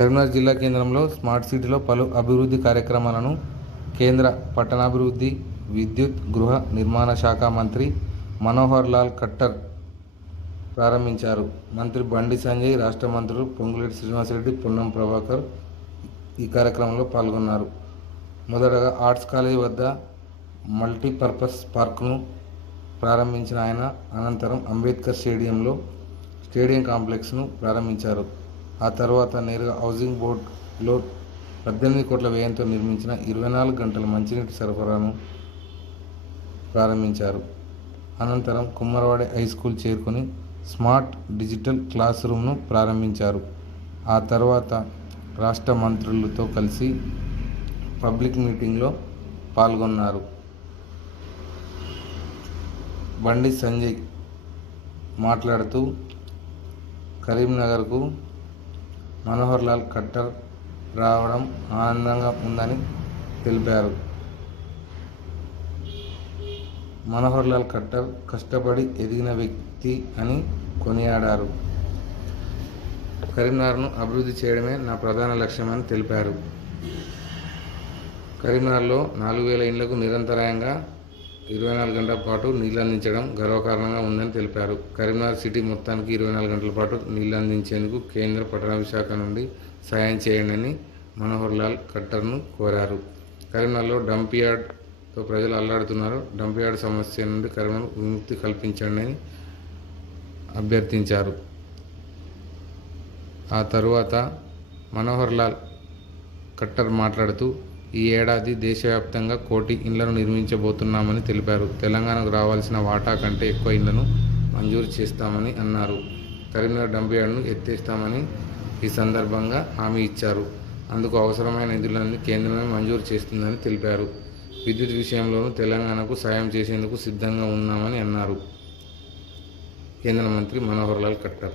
కరీంనగర్ జిల్లా కేంద్రంలో స్మార్ట్ సిటీలో పలు అభివృద్ధి కార్యక్రమాలను కేంద్ర పట్టణాభివృద్ధి విద్యుత్ గృహ నిర్మాణ శాఖ మంత్రి మనోహర్ లాల్ ఖట్టర్ ప్రారంభించారు. మంత్రి బండి సంజయ్ రాష్ట్ర మంత్రులు పొంగులేటి శ్రీనివాసరెడ్డి పొన్నం ప్రభాకర్ ఈ కార్యక్రమంలో పాల్గొన్నారు. మొదటగా ఆర్ట్స్ కాలేజీ వద్ద మల్టీపర్పస్ పార్క్ను ప్రారంభించిన ఆయన అనంతరం అంబేద్కర్ స్టేడియంలో స్టేడియం కాంప్లెక్స్ను ప్రారంభించారు. ఆ తర్వాత నేరుగా హౌసింగ్ బోర్డులో పద్దెనిమిది కోట్ల వ్యయంతో నిర్మించిన ఇరవై నాలుగు గంటల మంచినీటి సరఫరాను ప్రారంభించారు. అనంతరం కుమ్మరవాడి హై స్కూల్ చేరుకొని స్మార్ట్ డిజిటల్ క్లాస్ రూమ్ను ప్రారంభించారు. ఆ తర్వాత రాష్ట్ర మంత్రులతో కలిసి పబ్లిక్ మీటింగ్లో పాల్గొన్నారు. బండి సంజయ్ మాట్లాడుతూ కరీంనగర్కు మనోహర్ లాల్ ఖట్టర్ రావడం ఆనందంగా ఉందని తెలిపారు. మనోహర్ లాల్ ఖట్టర్ కష్టపడి ఎదిగిన వ్యక్తి అని కొనియాడారు. కరీంనగర్ను అభివృద్ధి చేయడమే నా ప్రధాన లక్ష్యమని తెలిపారు. కరీంనగర్లో నాలుగు వేల ఇండ్లకు నిరంతరాయంగా ఇరవై నాలుగు గంటల పాటు నీళ్ళు అందించడం గర్వకారణంగా ఉందని తెలిపారు. కరీంనగర్ సిటీ మొత్తానికి ఇరవై నాలుగు గంటల పాటు నీళ్ళు అందించేందుకు కేంద్ర పట్టణాభిశాఖ శాఖ నుండి సాయం చేయండి మనోహర్ లాల్ ఖట్టర్ను కోరారు. కరీంనగర్లో డంప్ యార్డ్తో ప్రజలు అల్లాడుతున్నారు. డంప్ యార్డ్ సమస్య నుండి కరీంనగర్ విముక్తి కల్పించండి అని అభ్యర్థించారు. ఆ తరువాత మనోహర్ లాల్ ఖట్టర్ మాట్లాడుతూ ఈ ఏడాది దేశవ్యాప్తంగా కోటి ఇండ్లను నిర్మించబోతున్నామని తెలిపారు. తెలంగాణకు రావాల్సిన వాటా కంటే ఎక్కువ ఇండ్లను మంజూరు చేస్తామని అన్నారు. కరీంనగర్ డంప్ ఎత్తేస్తామని ఈ సందర్భంగా హామీ ఇచ్చారు. అందుకు అవసరమైన నిధులన్నీ కేంద్రమే మంజూరు చేస్తుందని తెలిపారు. విద్యుత్ విషయంలోనూ తెలంగాణకు సాయం చేసేందుకు సిద్ధంగా ఉన్నామని అన్నారు. కేంద్ర మంత్రి మనోహర్ లాల్ ఖట్టర్